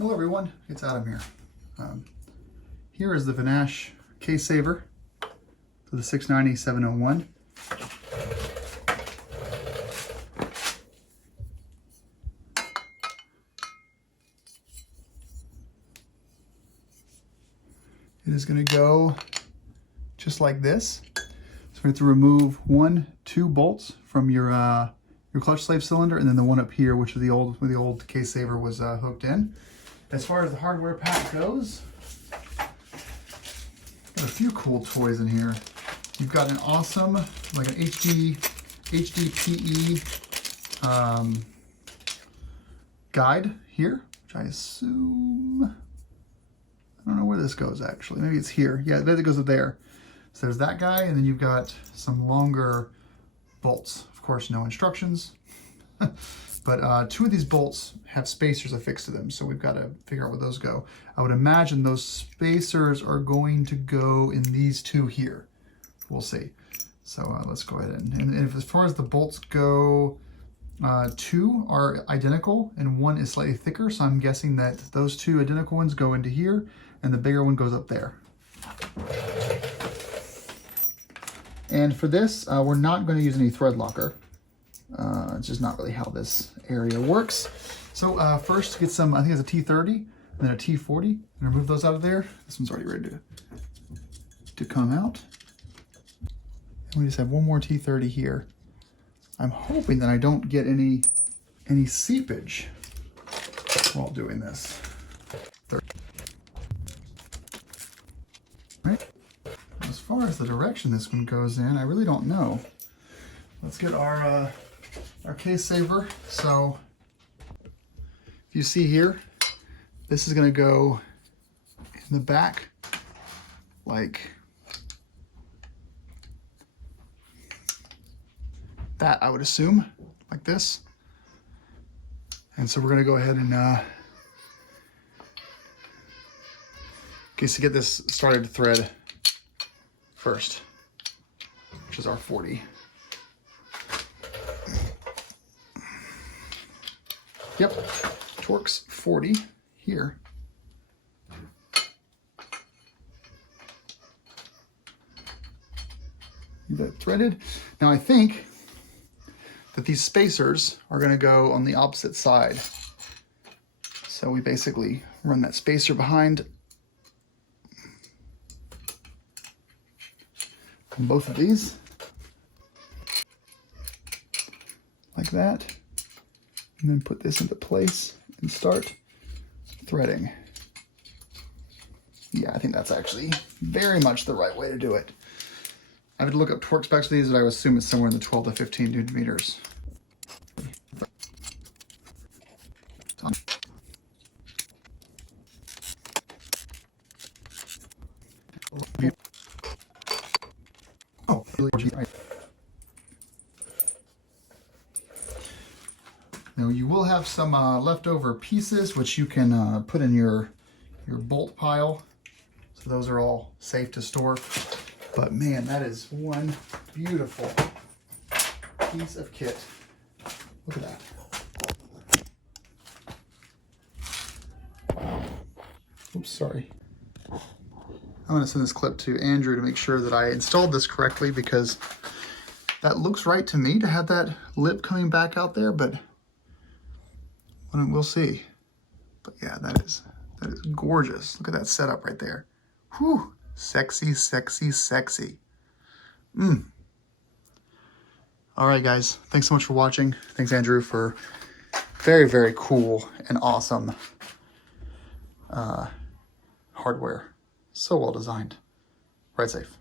Hello everyone, it's Adam here. Here is the Vanasche case saver for the 690-701. It is going to go just like this. So we have to remove 2 bolts from your clutch slave cylinder, and then the one up here, which is where the old case saver was hooked in. As far as the hardware pack goes, got a few cool toys in here. You've got an awesome, like an HDPE guide here, which I assume, I don't know where this goes actually. Maybe it's here. Yeah, it goes up there. So there's that guy, and then you've got some longer bolts. Of course, no instructions. But 2 of these bolts have spacers affixed to them, so we've got to figure out where those go. I would imagine those spacers are going to go in these 2 here. We'll see. So let's go ahead and if, as far as the bolts go, 2 are identical and 1 is slightly thicker, so I'm guessing that those 2 identical ones go into here and the bigger one goes up there. And for this, we're not going to use any thread locker. It's just not really how this area works. So first get some, I think it's a T30 and then a T40, and remove those out of there. This one's already ready to come out. And we just have one more T30 here. I'm hoping that I don't get any seepage while doing this. Right. As far as the direction this one goes in, I really don't know. Let's get our case saver. So if you see here, this is going to go in the back like that, I would assume, like this. And so we're going to go ahead and to get this started to thread first, which is our 40. Yep, Torx 40 here. Get that threaded. Now I think that these spacers are going to go on the opposite side. So we basically run that spacer behind on both of these, like that. And then put this into place and start threading. Yeah, I think that's actually very much the right way to do it. I would look up torque specs for these, but I would assume it's somewhere in the 12 to 15 Newton meters. Oh, now you will have some leftover pieces which you can put in your bolt pile. So those are all safe to store. But man, that is one beautiful piece of kit. Look at that. Wow. Oops, sorry. I'm going to send this clip to Andrew to make sure that I installed this correctly, because that looks right to me to have that lip coming back out there, but we'll see. But yeah, that is gorgeous. Look at that setup right there. Whew. Sexy, sexy, sexy. All right, guys. Thanks so much for watching. Thanks, Andrew, for very, very cool and awesome hardware. So well designed. Ride safe.